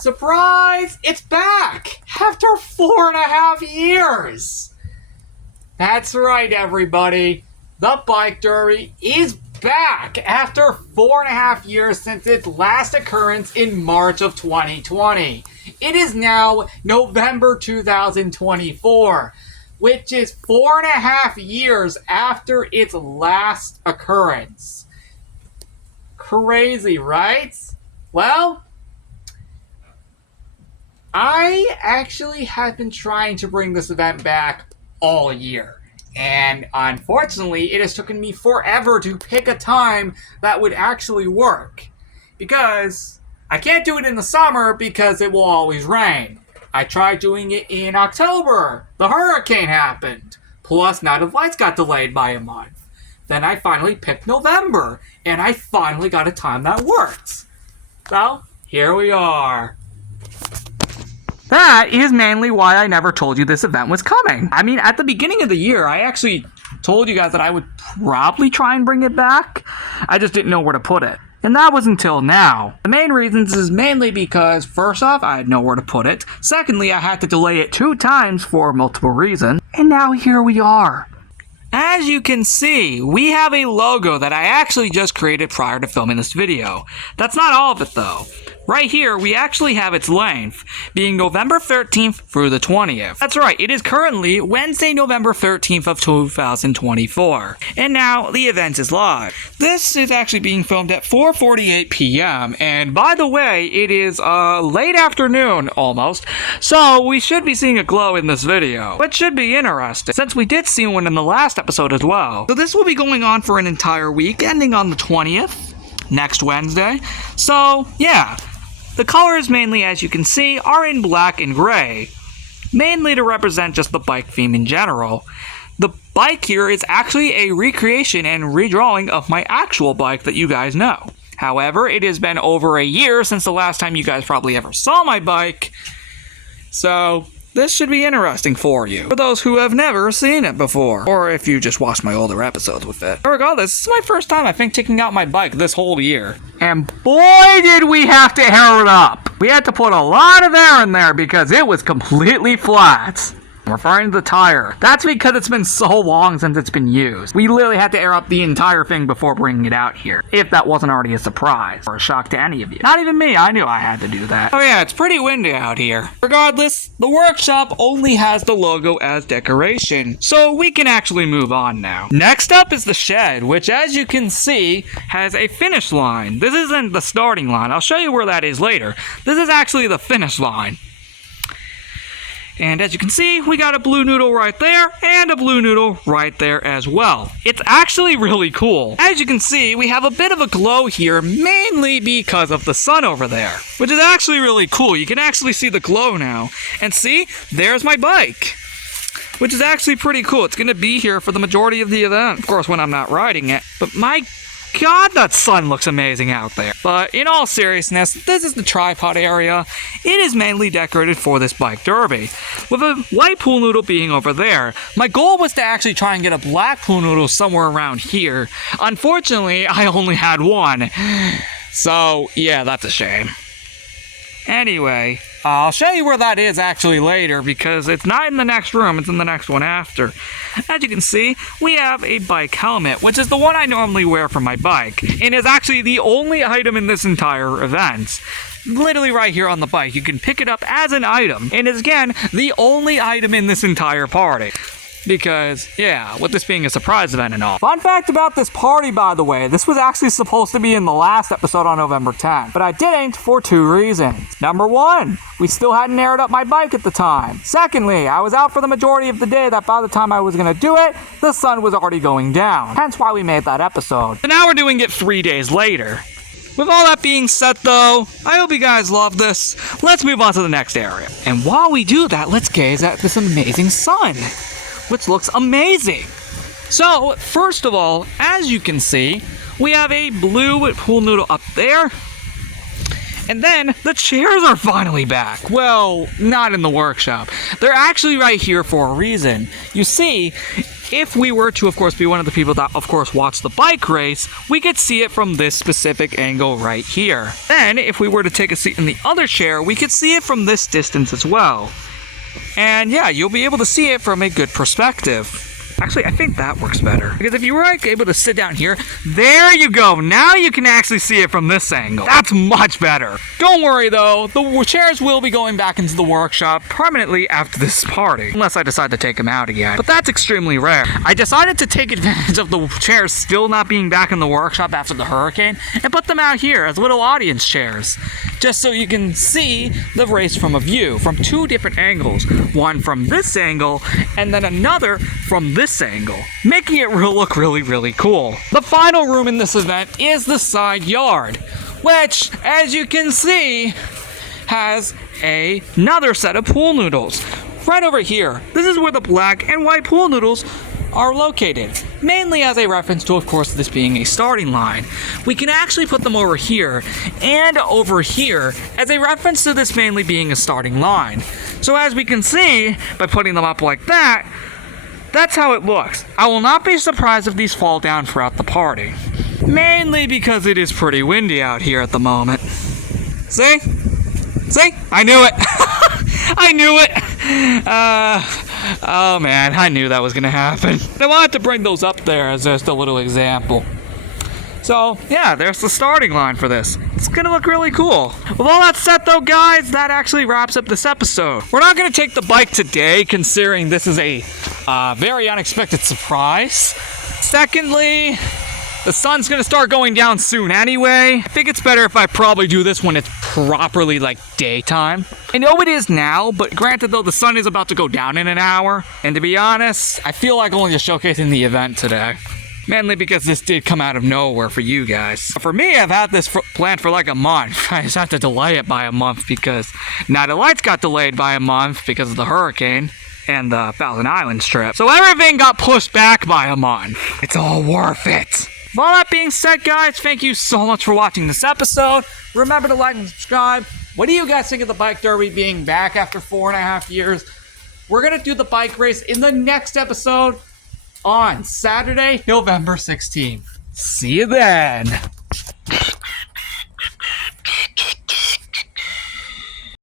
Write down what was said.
Surprise! It's back! After 4.5 years! That's right, everybody. The Bike Derby is back after 4.5 years since its last occurrence in March of 2020. It is now November 2024, which is 4.5 years after its last occurrence. Crazy, right? Well, I actually have been trying to bring this event back all year. And unfortunately, it has taken me forever to pick a time that would actually work. Because I can't do it in the summer because it will always rain. I tried doing it in October. The hurricane happened. Plus, Night of Lights got delayed by a month. Then I finally picked November. And I finally got a time that worked. So, here we are. That is mainly why I never told you this event was coming. I mean, at the beginning of the year, I actually told you guys that I would probably try and bring it back. I just didn't know where to put it. And that was until now. The main reasons is mainly because, first off, I had nowhere to put it. Secondly, I had to delay it 2 times for multiple reasons. And now here we are. As you can see, we have a logo that I actually just created prior to filming this video. That's not all of it though. Right here, we actually have its length, being November 13th through the 20th. That's right, it is currently Wednesday, November 13th of 2024. And now, the event is live. This is actually being filmed at 4:48 p.m. And by the way, it is late afternoon, almost. So, we should be seeing a glow in this video, which should be interesting, since we did see one in the last episode as well. So this will be going on for an entire week, ending on the 20th, next Wednesday. So, yeah. The colors mainly, as you can see, are in black and gray, mainly to represent just the bike theme in general. The bike here is actually a recreation and redrawing of my actual bike that you guys know. However, it has been over a year since the last time you guys probably ever saw my bike, so this should be interesting for you, for those who have never seen it before, or if you just watched my older episodes with it. Regardless, this is my first time, I think, taking out my bike this whole year. And boy did we have to air it up! We had to put a lot of air in there because it was completely flat. I'm referring to the tire. That's because it's been so long since it's been used. We literally had to air up the entire thing before bringing it out here, if that wasn't already a surprise or a shock to any of you. Not even me, I knew I had to do that. Oh yeah, it's pretty windy out here. Regardless, the workshop only has the logo as decoration, so we can actually move on now. Next up is the shed, which as you can see, has a finish line. This isn't the starting line, I'll show you where that is later. This is actually the finish line. And as you can see, we got a blue noodle right there, and a blue noodle right there as well. It's actually really cool. As you can see, we have a bit of a glow here, mainly because of the sun over there, which is actually really cool. You can actually see the glow now. And see, there's my bike, which is actually pretty cool. It's going to be here for the majority of the event, of course, when I'm not riding it. But my God, that sun looks amazing out there. But in all seriousness, this is the tripod area. It is mainly decorated for this bike derby, with a white pool noodle being over there. My goal was to actually try and get a black pool noodle somewhere around here. Unfortunately, I only had one. So, yeah, that's a shame. Anyway, I'll show you where that is actually later, because it's not in the next room, it's in the next one after. As you can see, we have a bike helmet, which is the one I normally wear for my bike, and is actually the only item in this entire event. Literally right here on the bike, you can pick it up as an item, and is again, the only item in this entire party. Because, yeah, with this being a surprise event and all. Fun fact about this party, by the way, this was actually supposed to be in the last episode on November 10th, but I didn't for 2 reasons. Number 1, we still hadn't aired up my bike at the time. Secondly, I was out for the majority of the day that by the time I was going to do it, the sun was already going down. Hence why we made that episode. And now we're doing it 3 days later. With all that being said though, I hope you guys love this. Let's move on to the next area. And while we do that, let's gaze at this amazing sun, which looks amazing. So, first of all, as you can see, we have a blue pool noodle up there. And then, the chairs are finally back. Well, not in the workshop. They're actually right here for a reason. You see, if we were to, of course, be one of the people that, of course, watch the bike race, we could see it from this specific angle right here. Then, if we were to take a seat in the other chair, we could see it from this distance as well. And yeah, you'll be able to see it from a good perspective. Actually, I think that works better. Because if you were able to sit down here, there you go. Now you can actually see it from this angle. That's much better. Don't worry though, the chairs will be going back into the workshop permanently after this party. Unless I decide to take them out again. But that's extremely rare. I decided to take advantage of the chairs still not being back in the workshop after the hurricane and put them out here as little audience chairs. Just so you can see the race from a view, from two different angles. One from this angle, and then another from this angle, making it look really, really cool. The final room in this event is the side yard, which, as you can see, has another set of pool noodles. Right over here, this is where the black and white pool noodles are located, mainly as a reference to, of course, this being a starting line. We can actually put them over here and over here as a reference to this mainly being a starting line. So as we can see, by putting them up like that, that's how it looks. I will not be surprised if these fall down throughout the party. Mainly because it is pretty windy out here at the moment. See? See? I knew it! I knew it! Oh man, I knew that was gonna happen. I wanted to bring those up there as just a little example. So, yeah, there's the starting line for this. It's gonna look really cool. With all that said though, guys, that actually wraps up this episode. We're not gonna take the bike today, considering this is a very unexpected surprise. Secondly, the sun's gonna start going down soon anyway. I think it's better if I probably do this when it's properly like daytime. I know it is now, but granted though, the sun is about to go down in an hour. And to be honest, I feel like only just showcasing the event today. Mainly because this did come out of nowhere for you guys. For me, I've had this planned for like a month. I just had to delay it by a month because Night of Lights got delayed by a month because of the hurricane and the Thousand Islands trip. So everything got pushed back by a month. It's all worth it. With all that being said, guys, thank you so much for watching this episode. Remember to like and subscribe. What do you guys think of the Bike Derby being back after 4.5 years? We're going to do the bike race in the next episode on Saturday, November 16th. See you then.